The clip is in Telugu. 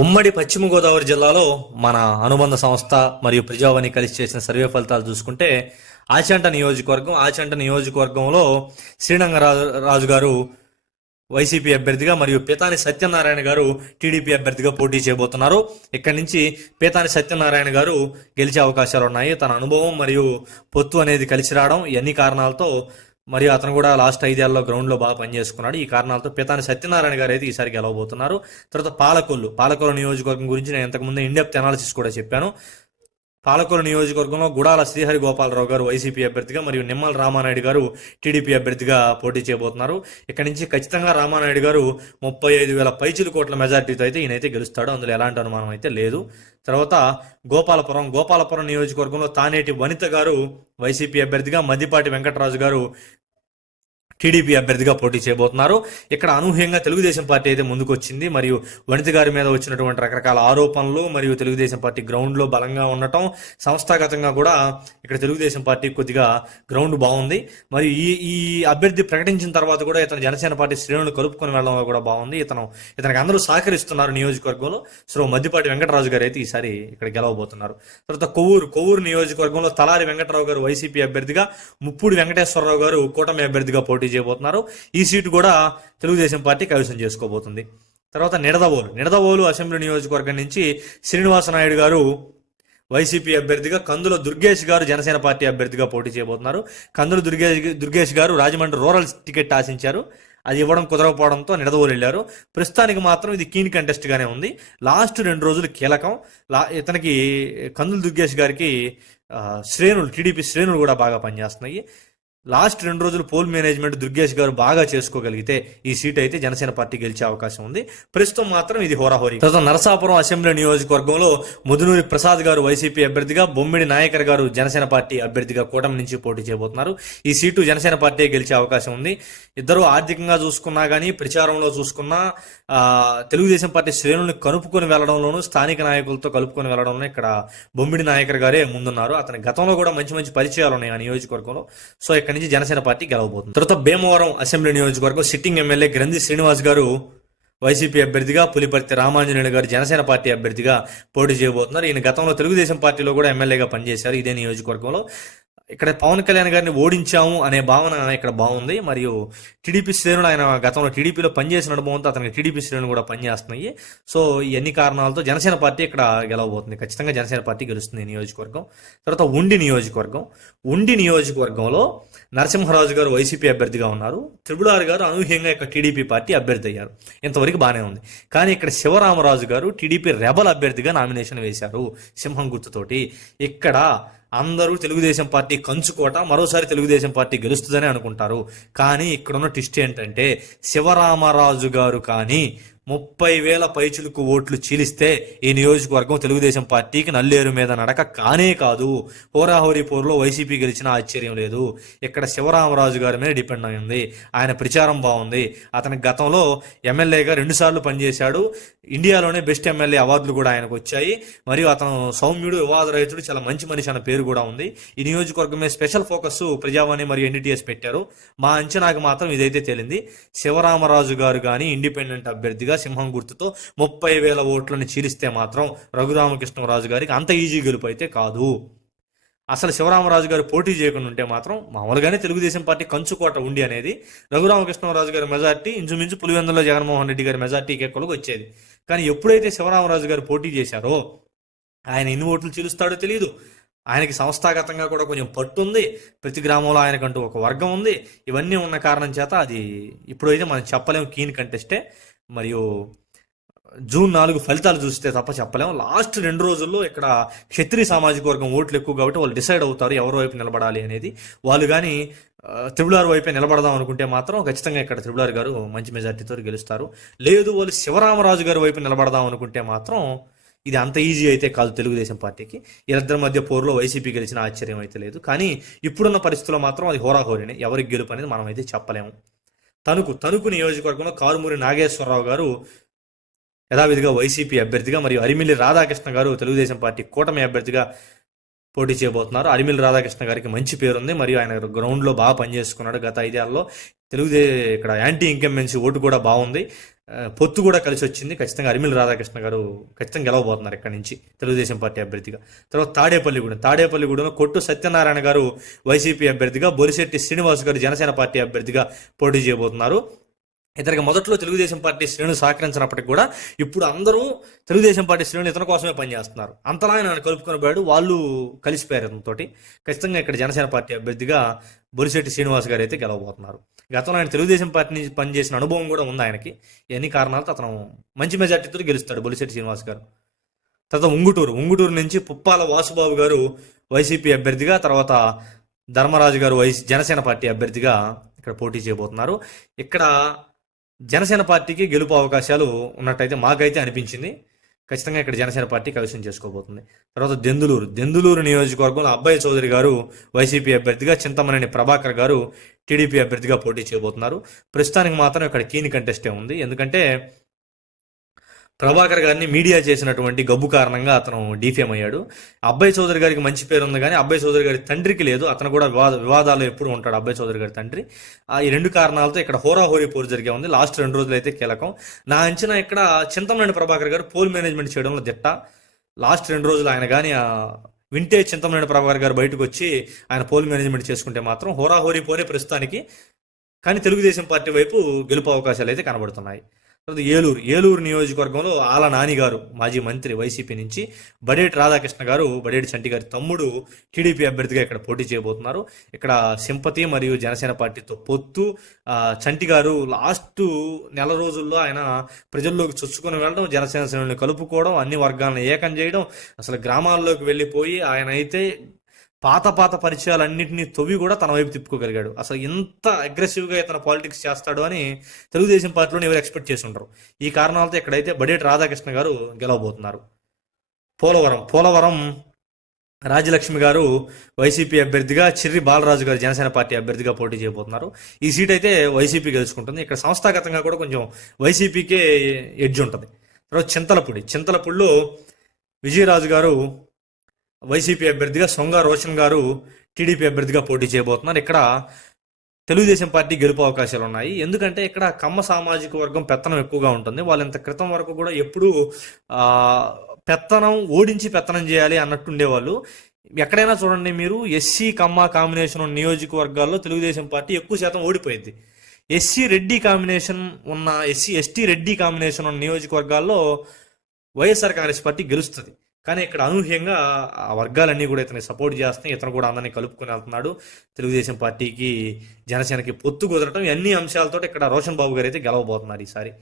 ఉమ్మడి పశ్చిమ గోదావరి జిల్లాలో మన అనుబంధ సంస్థ మరియు ప్రజావాణి కలిసి చేసిన సర్వే ఫలితాలు చూసుకుంటే ఆచంట నియోజకవర్గం ఆచంట నియోజకవర్గంలో శ్రీరంగరాజు రాజు గారు వైసీపీ అభ్యర్థిగా మరియు పీతాని సత్యనారాయణ గారు టీడీపీ అభ్యర్థిగా పోటీ చేయబోతున్నారు. ఇక్కడి నుంచి పీతాని సత్యనారాయణ గారు గెలిచే అవకాశాలు ఉన్నాయి తన అనుభవం మరియు పొత్తు అనేది కలిసి రావడం ఇవన్నీ కారణాలతో మరియు అతను కూడా లాస్ట్ ఐదేళ్ళలో గ్రౌండ్లో బాగా పనిచేసుకున్నాడు. ఈ కారణాలతో పితాని సత్యనారాయణ గారు అయితే ఈసారి గెలవబోతున్నారు. తర్వాత పాలకొల్లు పాలకొల్లు నియోజకవర్గం గురించి నేను ఇంతకుముందు ఇండెప్త్ అనాలిసిస్ కూడా చెప్పాను. పాలకొల్లు నియోజకవర్గంలో గుడాల శ్రీహరి గోపాలరావు గారు వైసీపీ అభ్యర్థిగా మరియు నిమ్మల రామానాయుడు గారు టీడీపీ అభ్యర్థిగా పోటీ చేయబోతున్నారు. ఇక్కడ నుంచి ఖచ్చితంగా రామానాయుడు గారు ముప్పై ఐదు వేల పైచిలు కోట్ల మెజార్టీతో అయితే ఈయనైతే గెలుస్తాడు. అందులో ఎలాంటి అనుమానం అయితే లేదు. తర్వాత గోపాలపురం గోపాలపురం నియోజకవర్గంలో తానేటి వనిత గారు వైసీపీ అభ్యర్థిగా మద్దిపాటి వెంకటరాజు గారు టీడీపీ అభ్యర్థిగా పోటీ చేయబోతున్నారు. ఇక్కడ అనూహ్యంగా తెలుగుదేశం పార్టీ అయితే ముందుకొచ్చింది. మరియు వనిత గారి మీద వచ్చినటువంటి రకరకాల ఆరోపణలు మరియు తెలుగుదేశం పార్టీ గ్రౌండ్లో బలంగా ఉండటం సంస్థాగతంగా కూడా ఇక్కడ తెలుగుదేశం పార్టీ కొద్దిగా గ్రౌండ్ బాగుంది. మరియు ఈ ఈ అభ్యర్థి ప్రకటించిన తర్వాత కూడా ఇతను జనసేన పార్టీ శ్రేణులు కలుపుకొని వెళ్ళడంలో కూడా బాగుంది. ఇతను ఇతనికి అందరూ సహకరిస్తున్నారు నియోజకవర్గంలో. సో మద్దిపాటి వెంకటరాజు గారు అయితే ఈసారి ఇక్కడ గెలవబోతున్నారు. తర్వాత కొవ్వూరు కొవ్వూరు నియోజకవర్గంలో తలారి వెంకటరావు గారు వైసీపీ అభ్యర్థిగా ముప్పూడి వెంకటేశ్వరరావు గారు కూటమి అభ్యర్థిగా పోటీ చేయబోతున్నారు. ఈ సీటు కూడా తెలుగుదేశం పార్టీ కైవసం చేసుకోబోతుంది. తర్వాత నిడదవోలు. నిడదవోలు అసెంబ్లీ నియోజకవర్గం నుంచి శ్రీనివాస నాయుడు గారు వైసీపీ అభ్యర్థిగా కందుల దుర్గేష్ గారు జనసేన పార్టీ అభ్యర్థిగా పోటీ చేయబోతున్నారు. కందుల దుర్గేష్ దుర్గేష్ గారు రాజమండ్రి రూరల్ టికెట్ ఆశించారు. అది ఇవ్వడం కుదరకపోవడంతో నిడదవోలు వెళ్ళారు. ప్రస్తుతానికి మాత్రం ఇది కీన్ కంటెస్ట్ గానే ఉంది. లాస్ట్ రెండు రోజులు కీలకం. లా ఇతనికి కందుల దుర్గేష్ గారికి శ్రేణులు టీడీపీ శ్రేణులు కూడా బాగా పనిచేస్తున్నాయి. లాస్ట్ రెండు రోజులు పోల్ మేనేజ్మెంట్ దుర్గేష్ గారు బాగా చేసుకోగలిగితే ఈ సీట్ అయితే జనసేన పార్టీ గెలిచే అవకాశం ఉంది. ప్రస్తుతం మాత్రం ఇది హోరాహోరీ. తర్వాత నరసాపురం అసెంబ్లీ నియోజకవర్గంలో ముదునూరి ప్రసాద్ గారు వైసీపీ అభ్యర్థిగా బొమ్మిడి నాయకర్ గారు జనసేన పార్టీ అభ్యర్థిగా కూటమి నుంచి పోటీ చేయబోతున్నారు. ఈ సీటు జనసేన పార్టీ గెలిచే అవకాశం ఉంది. ఇద్దరు ఆర్థికంగా చూసుకున్నా కానీ ప్రచారంలో చూసుకున్నా తెలుగుదేశం పార్టీ శ్రేణుల్ని కలుపుకొని వెళ్ళడంలోనూ స్థానిక నాయకులతో కలుపుకొని వెళ్ళడంలో ఇక్కడ బొమ్మిడి నాయకర్ గారే ముందున్నారు. అతని గతంలో కూడా మంచి మంచి పరిచయాలు ఉన్నాయి ఆ నియోజకవర్గంలో. సో ఇక్కడ నుంచి జనసేన పార్టీ గెలవబోతుంది. తర్వాత భీమవరం అసెంబ్లీ నియోజకవర్గం సిట్టింగ్ ఎమ్మెల్యే గ్రంథి శ్రీనివాస్ గారు వైసీపీ అభ్యర్థిగా పులిపర్తి రామాంజనేయులు గారు జనసేన పార్టీ అభ్యర్థిగా పోటీ చేయబోతున్నారు. ఈయన గతంలో తెలుగుదేశం పార్టీలో కూడా ఎమ్మెల్యేగా పనిచేశారు. ఇదే నియోజకవర్గంలో ఇక్కడ పవన్ కళ్యాణ్ గారిని ఓడించాము అనే భావన ఇక్కడ బాగుంది. మరియు టీడీపీ శ్రేణులు ఆయన గతంలో టీడీపీలో పనిచేసిన అనుభవంతో అతనికి టీడీపీ శ్రేణులు కూడా పనిచేస్తున్నాయి. సో ఈ కారణాలతో జనసేన పార్టీ ఇక్కడ గెలవబోతుంది. ఖచ్చితంగా జనసేన పార్టీ గెలుస్తుంది నియోజకవర్గం. తర్వాత ఉండి నియోజకవర్గం. ఉండి నియోజకవర్గంలో నరసింహరాజు గారు వైసీపీ అభ్యర్థిగా ఉన్నారు. త్రిబుల్ ఆర్ గారు అనూహ్యంగా ఇక్కడ టీడీపీ పార్టీ అభ్యర్థి అయ్యారు. ఇంతవరకు బాగానే ఉంది. కానీ ఇక్కడ శివరామరాజు గారు టీడీపీ రెబల్ అభ్యర్థిగా నామినేషన్ వేశారు సింహం గుర్తుతోటి. ఇక్కడ అందరూ తెలుగుదేశం పార్టీ కంచుకోట మరోసారి తెలుగుదేశం పార్టీ గెలుస్తుందని అనుకుంటారు. కానీ ఇక్కడున్న ట్విస్ట్ ఏంటంటే శివరామరాజు గారు కానీ ముప్పై వేల పైచులకు ఓట్లు చీలిస్తే ఈ నియోజకవర్గం తెలుగుదేశం పార్టీకి నల్లేరు మీద నడక కానే కాదు. హోరాహోరీ పోరులో వైసీపీ గెలిచిన ఆశ్చర్యం లేదు. ఇక్కడ శివరామరాజు గారి మీద డిపెండ్ అయింది. ఆయన ప్రచారం బాగుంది. అతని గతంలో ఎమ్మెల్యేగా రెండుసార్లు పనిచేశాడు. ఇండియాలోనే బెస్ట్ ఎమ్మెల్యే అవార్డులు కూడా ఆయనకు వచ్చాయి. మరియు అతను సౌమ్యుడు వివాద రైతుడు చాలా మంచి మనిషి అన్న పేరు కూడా ఉంది. ఈ నియోజకవర్గం మీద స్పెషల్ ఫోకస్ ప్రజావాణి మరియు ఎన్డీటీఎస్ పెట్టారు. మా అంచనాకు మాత్రం ఇదైతే తేలింది. శివరామరాజు గారు కానీ ఇండిపెండెంట్ అభ్యర్థిగా సింహం గుర్తుతో ముప్పై వేల ఓట్లను చీలిస్తే మాత్రం రఘురామకృష్ణరాజు గారికి అంత ఈజీ గెలుపు అయితే కాదు. అసలు శివరామరాజు గారు పోటీ చేయకుండా ఉంటే మాత్రం మామూలుగానే తెలుగుదేశం పార్టీ కంచుకోట ఉండి అనేది రఘురామకృష్ణరాజు గారి మెజార్టీ ఇంచుమించు పులివెందులో జగన్మోహన్ రెడ్డి గారి మెజార్టీకి ఎక్కువగా వచ్చేది. కానీ ఎప్పుడైతే శివరామరాజు గారు పోటీ చేశారో ఆయన ఎన్ని ఓట్లు చీలుస్తాడో తెలియదు ఆయనకి సంస్థాగతంగా కూడా కొంచెం పట్టు ఉంది. ప్రతి గ్రామంలో ఆయనకంటూ ఒక వర్గం ఉంది. ఇవన్నీ ఉన్న కారణం చేత అది ఇప్పుడైతే మనం చెప్పలేము కీన్ కంటెస్టే మరియు జూన్ నాలుగు ఫలితాలు చూస్తే తప్ప చెప్పలేము లాస్ట్ రెండు రోజుల్లో ఇక్కడ క్షత్రియ సామాజిక వర్గం ఓట్లు ఎక్కువ కాబట్టి వాళ్ళు డిసైడ్ అవుతారు ఎవరి వైపు నిలబడాలి అనేది. వాళ్ళు కానీ త్రిబులార్ వైపే నిలబడదాం అనుకుంటే మాత్రం ఖచ్చితంగా ఇక్కడ త్రిబులార్ గారు మంచి మెజార్టీతో గెలుస్తారు. లేదు వాళ్ళు శివరామరాజు గారి వైపు నిలబడదాం అనుకుంటే మాత్రం ఇది అంత ఈజీ అయితే కాదు తెలుగుదేశం పార్టీకి. వీళ్ళిద్దరి మధ్య పోరులో వైసీపీ గెలిచిన ఆశ్చర్యం అయితే లేదు. కానీ ఇప్పుడున్న పరిస్థితుల్లో మాత్రం అది హోరాహోరీనే. ఎవరికి గెలుపు అనేది మనం అయితే చెప్పలేము. తణుకు తణుకు నియోజకవర్గంలో కారుమూరి నాగేశ్వరరావు గారు యథావిధిగా వైసీపీ అభ్యర్థిగా మరియు అరిమిల్లి రాధాకృష్ణ గారు తెలుగుదేశం పార్టీ కూటమి అభ్యర్థిగా పోటీ చేయబోతున్నారు. అరిమిల్లి రాధాకృష్ణ గారికి మంచి పేరుంది. మరియు ఆయన గ్రౌండ్లో బాగా పనిచేసుకున్నాడు గత ఐదేళ్ళలో. తెలుగుదే ఇక్కడ యాంటీ ఇంకంబెన్సీ ఓటు కూడా బాగుంది. పొత్తు కూడా కలిసి వచ్చింది. ఖచ్చితంగా అరిమిల్ రాధాకృష్ణ గారు ఖచ్చితంగా గెలవబోతున్నారు ఇక్కడ నుంచి తెలుగుదేశం పార్టీ అభ్యర్థిగా. తర్వాత తాడేపల్లిగూడెం. తాడేపల్లిగూడెంలో కొట్టు సత్యనారాయణ గారు వైసీపీ అభ్యర్థిగా బొలిశెట్టి శ్రీనివాస్ గారు జనసేన పార్టీ అభ్యర్థిగా పోటీ చేయబోతున్నారు. ఇతనికి మొదట్లో తెలుగుదేశం పార్టీ శ్రేణులు సహకరించినప్పటికి కూడా ఇప్పుడు అందరూ తెలుగుదేశం పార్టీ శ్రేణులు ఇతని కోసమే పనిచేస్తున్నారు. అంతలా ఆయన కలుపుకొని పోయాడు. వాళ్ళు కలిసిపోయారు ఇతనితోటి. ఖచ్చితంగా ఇక్కడ జనసేన పార్టీ అభ్యర్థిగా బొలిశెట్టి శ్రీనివాస్ గారు అయితే గెలవబోతున్నారు. గతంలో ఆయన తెలుగుదేశం పార్టీ నుంచి పనిచేసిన అనుభవం కూడా ఉంది ఆయనకి. ఎన్ని కారణాలతో అతను మంచి మెజార్టీతో గెలుస్తాడు బొలిశెట్టి శ్రీనివాస్ గారు. తర్వాత ఉంగుటూరు. ఉంగుటూరు నుంచి పుప్పాల వాసుబాబు గారు వైసీపీ అభ్యర్థిగా తర్వాత ధర్మరాజు గారు వైస్ జనసేన పార్టీ అభ్యర్థిగా ఇక్కడ పోటీ చేయబోతున్నారు. ఇక్కడ జనసేన పార్టీకి గెలుపు అవకాశాలు ఉన్నట్టయితే మాకైతే అనిపించింది. ఖచ్చితంగా ఇక్కడ జనసేన పార్టీ కవిసం చేసుకోబోతుంది. తర్వాత దెందులూరు. దెందులూరు నియోజకవర్గంలో అబ్బాయి చౌదరి గారు వైసీపీ అభ్యర్థిగా చింతమనేని ప్రభాకర్ గారు టీడీపీ అభ్యర్థిగా పోటీ చేయబోతున్నారు. ప్రస్తుతానికి మాత్రం ఇక్కడ కీని కంటెస్టే ఉంది. ఎందుకంటే ప్రభాకర్ గారిని మీడియా చేసినటువంటి గబ్బు కారణంగా అతను డీఫేమ్ అయ్యాడు. అబ్బాయి చౌదరి గారికి మంచి పేరు ఉంది కానీ అబ్బాయి చౌదరి గారి తండ్రికి లేదు. అతను కూడా వివాద వివాదాలు ఎప్పుడు ఉంటాడు అబ్బాయి చౌదరి గారి తండ్రి. ఆ ఈ రెండు కారణాలతో ఇక్కడ హోరాహోరీ పోరు జరిగే ఉంది. లాస్ట్ రెండు రోజులు అయితే కీలకం. నా అంచనా ఇక్కడ చింతమనేని ప్రభాకర్ గారు పోల్ మేనేజ్మెంట్ చేయడంలో దిట్ట. లాస్ట్ రెండు రోజులు ఆయన కానీ వింటే చింతమనేని ప్రభాకర్ గారు బయటకు వచ్చి ఆయన పోల్ మేనేజ్మెంట్ చేసుకుంటే మాత్రం హోరాహోరీ పోరే ప్రస్తుతానికి. కానీ తెలుగుదేశం పార్టీ వైపు గెలుపు అవకాశాలు అయితే కనబడుతున్నాయి. తర్వాత ఏలూరు ఏలూరు నియోజకవర్గంలో ఆల నాని గారు మాజీ మంత్రి వైసీపీ నుంచి బడేటి రాధాకృష్ణ గారు బడేటి చంటి గారి తమ్ముడు టీడీపీ అభ్యర్థిగా ఇక్కడ పోటీ చేయబోతున్నారు. ఇక్కడ సింపతి మరియు జనసేన పార్టీతో పొత్తు చంటి గారు లాస్ట్ నెల రోజుల్లో ఆయన ప్రజల్లోకి చొచ్చుకొని వెళ్ళడం జనసేన శ్రేణులను కలుపుకోవడం అన్ని వర్గాలను ఏకం చేయడం అసలు గ్రామాల్లోకి వెళ్ళిపోయి ఆయన అయితే పాత పాత పరిచయాలన్నింటినీ తొవి కూడా తన వైపు తిప్పుకోగలిగాడు. అసలు ఇంత అగ్రెసివ్గా ఇతను పాలిటిక్స్ చేస్తాడు అని తెలుగుదేశం పార్టీలోనే ఎవరు ఎక్స్పెక్ట్ చేసి ఉండరు. ఈ కారణాలతో ఇక్కడైతే బడేటి రాధాకృష్ణ గారు గెలవబోతున్నారు. పోలవరం పోలవరం రాజలక్ష్మి గారు వైసీపీ అభ్యర్థిగా చిర్రి బాలరాజు గారు జనసేన పార్టీ అభ్యర్థిగా పోటీ చేయబోతున్నారు. ఈ సీట్ అయితే వైసీపీ గెలుచుకుంటుంది. ఇక్కడ సంస్థాగతంగా కూడా కొంచెం వైసీపీకే ఎడ్జ్ ఉంటుంది. తర్వాత చింతలపూడి చింతలపూడిలో విజయరాజు గారు వైసీపీ అభ్యర్థిగా సొంగ రోషన్ గారు టీడీపీ అభ్యర్థిగా పోటీ చేయబోతున్నారు. ఇక్కడ తెలుగుదేశం పార్టీ గెలుపు అవకాశాలు ఉన్నాయి. ఎందుకంటే ఇక్కడ కమ్మ సామాజిక వర్గం పెత్తనం ఎక్కువగా ఉంటుంది. వాళ్ళు ఇంత క్రితం వరకు కూడా ఎప్పుడూ పెత్తనం ఓడించి పెత్తనం చేయాలి అన్నట్టు ఉండేవాళ్ళు ఎక్కడైనా చూడండి మీరు ఎస్సీ కమ్మ కాంబినేషన్ ఉన్న నియోజకవర్గాల్లో తెలుగుదేశం పార్టీ ఎక్కువ శాతం ఓడిపోయింది. ఎస్సీ రెడ్డి కాంబినేషన్ ఉన్న ఎస్సీ ఎస్టీ రెడ్డి కాంబినేషన్ ఉన్న నియోజకవర్గాల్లో వైఎస్ఆర్ కాంగ్రెస్ పార్టీ గెలుస్తుంది. కానీ ఇక్కడ అనూహ్యంగా ఆ వర్గాలన్నీ కూడా ఇతని సపోర్ట్ చేస్తున్నాయి. ఇతను కూడా అందరినీ కలుపుకొని వెళ్తున్నాడు. తెలుగుదేశం పార్టీకి జనసేనకి పొత్తు కుదరటం అన్ని అంశాలతో ఇక్కడ రోషన్ బాబు గారు అయితే గెలవబోతున్నారు ఈసారి.